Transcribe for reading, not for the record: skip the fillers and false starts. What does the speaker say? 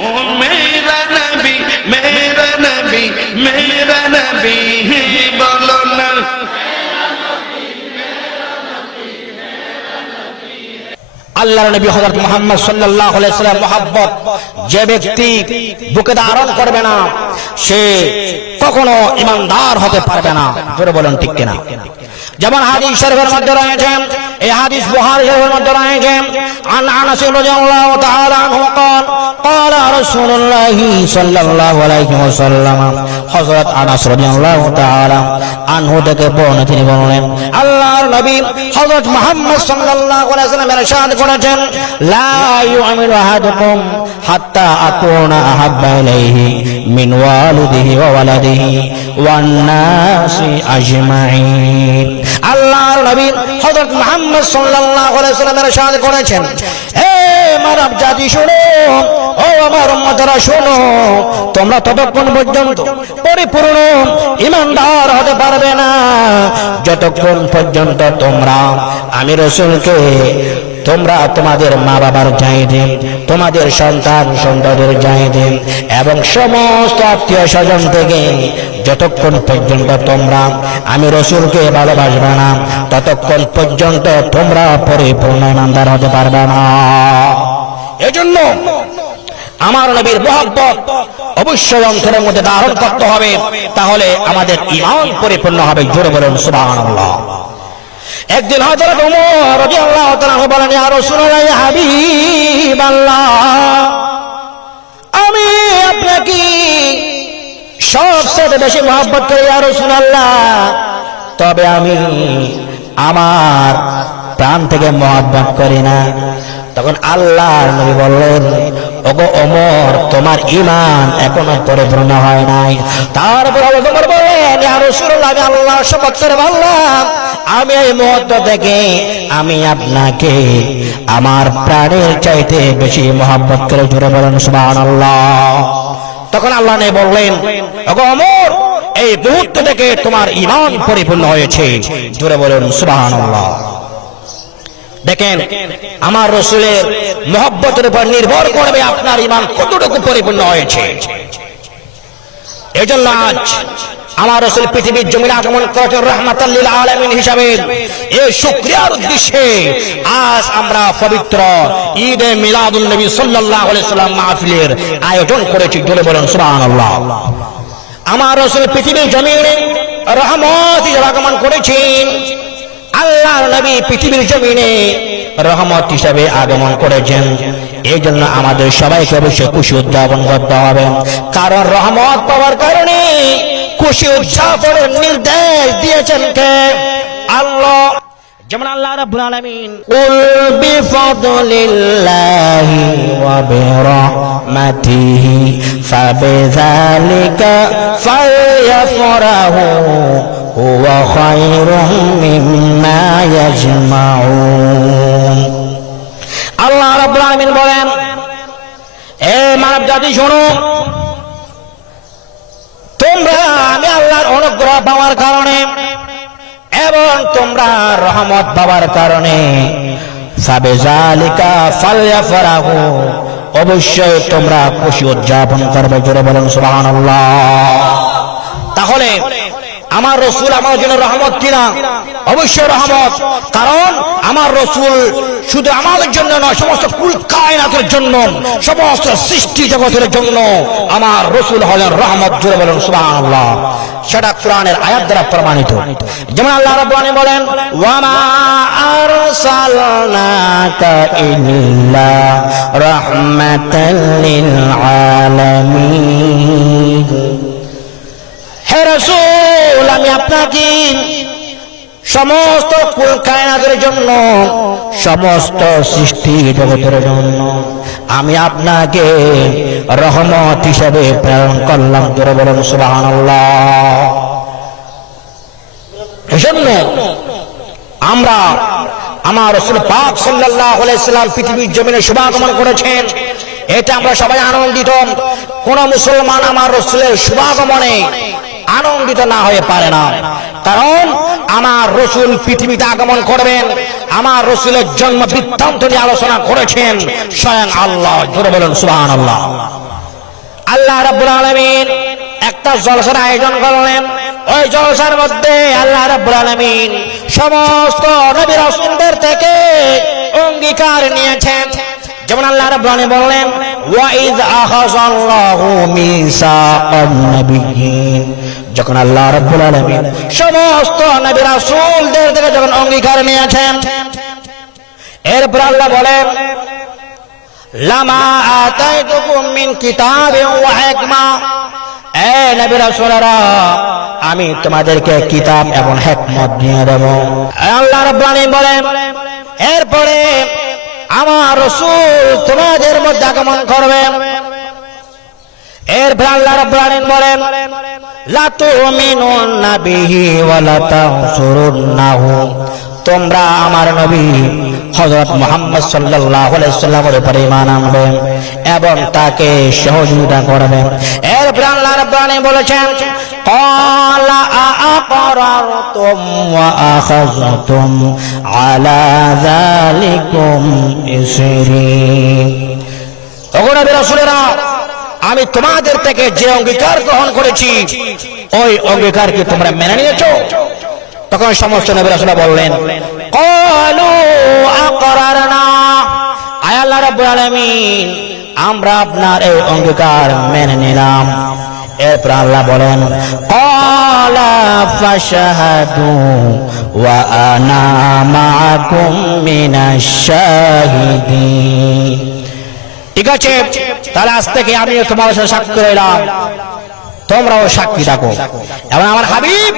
ओ मेरा नबी मेरा नबी मेरा नबी बोलो ना। আল্লাহর নবী হযরত মুহাম্মদ সাল্লাল্লাহু আলাইহি ওয়াসাল্লাম মহব্বত যে ব্যক্তি বুকে ধারণ করবে না সে কখনো ঈমানদার হতে পারবে না। জোরে বলেন ঠিক কিনা? যেমন হাদিস শরীফের মধ্যে রয়েছে, এই হাদিস বুখারী শরীফের মধ্যে রয়েছে, আন আনাস রাদিয়াল্লাহু তাআলা আনহু قال قال رسول الله صلى الله عليه وسلم হযরত আনাস রাদিয়াল্লাহু তাআলা আনহু থেকে বর্ণনা তিনি বলেন, আল্লাহর নবী হযরত মুহাম্মদ সাল্লাল্লাহু আলাইহি ওয়াসাল্লাম ইরশাদ করেছেন, লা ইউমিনু আহাদুকুম হাত্তা আকুনা আহাব্বা ইলাইহি মিন ওয়ালিদিহি ওয়া ওয়ালাদিহি ওয়ান নাসি আজমাইন। আল্লাহর নবী হযরত মুহাম্মদ সাল্লাল্লাহু আলাইহি ওয়াসাল্লাম ইরশাদ করেছেন, হে মানব জাতি শোনো, ও আমার উম্মতরা শোনো, তোমরা ততক্ষণ পর্যন্ত পরিপূর্ণ ঈমানদার হতে পারবে না যতক্ষণ পর্যন্ত তোমরা আমি রাসূলকে তোমরা তোমাদের মা বাবার চাইতে, তোমাদের সন্তান সন্ততির চাইতে এবং সমস্ত আত্মীয় স্বজন থেকে যতক্ষণ পর্যন্ত তোমরা আমি রাসূলকে ভালোবাসবে না ততক্ষণ পর্যন্ত তোমরা পরিপূর্ণ ঈমানদার হতে পারবে না। এজন্য আমার নবীর মহব্বত অবশ্যই অন্তরের মধ্যে ধারণ করতে হবে, তাহলে আমাদের ঈমান পরিপূর্ণ হবে। জোরে বলুন সুবহানাল্লাহ। একদিন হযরত ওমর রাদিয়াল্লাহু তাআলা বলেন, ইয়া রাসূলুল্লাহ, ইয়া হাবিবাল্লাহ, আমি আপনাকে সবচেয়ে বেশি মহব্বত করি ইয়া রাসূলুল্লাহ, তবে আমি আমার প্রাণ থেকে মহব্বত করি না। তখন আল্লাহর নবী বললেন, ওগো ওমর, তোমার ঈমান এখনো পরিপূর্ণ হয় নাই। তারপর ওমর বললেন, ইয়া রাসূলুল্লাহ, আমি আল্লাহর শপথ করে বললাম, আমি এই মুহূর্ত থেকে আমি আপনাকে আমার প্রাণের চাইতে বেশি মহব্বত করে। জোরে বলেন সুবহানাল্লাহ। তখন আল্লাহ নবী বললেন, ওগো ওমর, এই মুহূর্ত থেকে তোমার ঈমান পরিপূর্ণ হয়েছে। জোরে বলেন সুবহানাল্লাহ। দেখেন, আমার রাসূলের মহব্বতের উপর নির্ভর করবে আপনার ঈমান কতটুকু পরিপূর্ণ হয়েছে। এজন্য আজ আমার রাসূল পৃথিবীর জমিনে আগমন করেছেন রাহমাতাল লিল আলামিন হিসাবে। এই শুকরিয়ার উদ্দেশ্যে আজ আমরা পবিত্র ঈদে মিলাদুন নবী সাল্লাল্লাহু আলাইহি ওয়াসাল্লাম মাহফিলের আয়োজন করেছি। জোরে বলেন সুবহানাল্লাহ। আমার রাসূল পৃথিবীর জমিনে রহমত হিসেবে আগমন করেছেন। আল্লাহর নবী পৃথিবীর জমিনে রহমত হিসাবে আগমন করেছেন। এই জন্য আমাদের সবাইকে অবশ্যই খুশি উদযাপন করতে হবে, কারণ রহমত পাওয়ার কারণে খুশি উদযাপনের নির্দেশ দিয়েছেন কে? আল্লাহ। যেমন আল্লাহ রাব্বুল আলামিন, কুল বিফাদলিল্লাহি ওয়া বিরাহমাতিহি ফাবিযালিকা ফালইফরাহু হুয়া খায়রুম মিম্মা ইয়াজমাউন। আল্লাহ রাব্বুল আলামিন বলেন, হে মানব জাতি শোনো, তোমরা আমি আল্লাহর অনুগ্রহ পাওয়ার কারণে এবং তোমরা রহমত পাওয়ার কারণে ফাবিযালিকা ফালইফরাহু, অবশ্যই তোমরা খুশি উদযাপন করবে। জোরে বলেন সুবহানাল্লাহ। তাহলে আমার রাসূল আমার জন্য রহমত কিনা? অবশ্যই রহমত, কারণ আমার রাসূল শুধু আমাদের জন্য নয়, সমস্ত কুল কায়নাতের জন্য, সমস্ত সৃষ্টি জগতের জন্য আমার রাসূল হলেন রহমত। জোরে বলেন সুবহানাল্লাহ। সেটা কোরআনের আয়াত দ্বারা প্রমাণিত। যেমন আল্লাহ রাব্বুল আলামিন বলেন, ওয়া মা আরসালনাকা ইল্লা রাহমাতাল লিল আলামিন। হে রাসূল, আমি আপনাকে সমস্ত কুল কায়নাতের জন্য, সমস্ত সৃষ্টি জগতের জন্য আমি আপনাকে রহমত হিসেবে প্রেরণ করলাম। জোরে বলেন সুবহানাল্লাহ। এজন্য আমরা আমার রাসূল পাক সাল্লাল্লাহু আলাইহি ওয়াসাল্লাম পৃথিবীর জমিনে শুভাগমন করেছেন, এটা আমরা সবাই আনন্দিত। কোন মুসলমান আমার রাসূলের শুভাগমনে আনন্দিত না হয়ে পারে না, কারণ আমার রাসূল পৃথিবীতে আগমন করবেন, আমার রাসূলের জন্ম বৃত্তান্ত নিয়ে আলোচনা করেছেন স্বয়ং আল্লাহ। জোরে বলেন সুবহানাল্লাহ। আল্লাহ রাব্বুল আলামিন একটা জলসার আয়োজন করলেন। ওই জলসার মধ্যে আল্লাহ রাব্বুল আলামিন সমস্ত নবী রাসূলদের থেকে অঙ্গীকার নিয়েছেন। যেমন আল্লাহ রাব্বুল আলামিন বললেন, ওয়া ইয আখাযাল্লাহু মিসাকান নাবিয়্যিন, যখন আল্লাহ রাব্বুল আলামিন সমস্ত নবী রাসূলদের থেকে যখন অঙ্গীকার নিয়েছেন, এরপর আল্লাহ বলেন, লামা আতাইতুকুম মিন কিতাবিন ওয়া হিকমা, এ নবী রাসূলরা, আমি তোমাদেরকে কিতাব এবং হিকমত দিয়ে দেব। আল্লাহ রাব্বুল আলামিন বলেন, এরপরে আমার রাসূল তোমাদের মধ্যে আগমন করবেন। এরপর আল্লাহ রাব্বুল আলামিন বলেন, লা তুমিনুন্না বিহি ওয়া লা তানসুরুন্নাহু, তোমরা আমার নবী হযরত মুহাম্মদ সাল্লাল্লাহু আলাইহি সাল্লামের উপর ঈমান আনবে এবং তাকে সহযোগিতা করবে। এরপর আল্লাহ রাব্বুল আলামিন বলেছেন, ক্বালা আআকরারতুম ওয়া আখাযতুম আলা যালিকুম ইসরি, ওগো নবী রাসূলেরা, আমি তোমাদের থেকে যে অঙ্গীকার গ্রহণ করেছি ওই অঙ্গীকার কি তোমরা মেনে নিয়েছো? তখন সমস্ত নবী রাসূলরা বললেন, ক্বালু আকরারনা, আয় আল্লাহ রাব্বুল আলামিন, আমরা আপনার এই অঙ্গীকার মেনে নিলাম। এরপর আল্লাহ বলেন, ক্বালা ফাশহাদু ওয়া আনা মাআকুম মিনাশ শাহিদিন, ঠিক আছে, তাহলে আজ থেকে আমিও তোমার সাথে সাক্ষী রইলাম, তোমরাও সাক্ষী থাকো। এবং আমার হাবিব